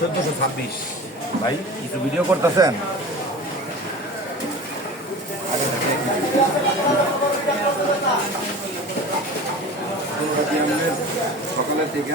চোদ্দশো ছাব্বিশ। ভাই কিছু ভিডিও করতেছেন? সকালের দিকে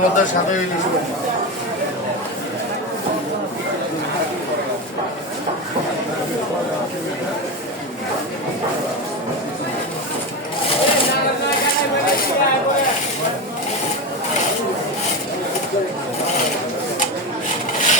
মধ্যে সাথে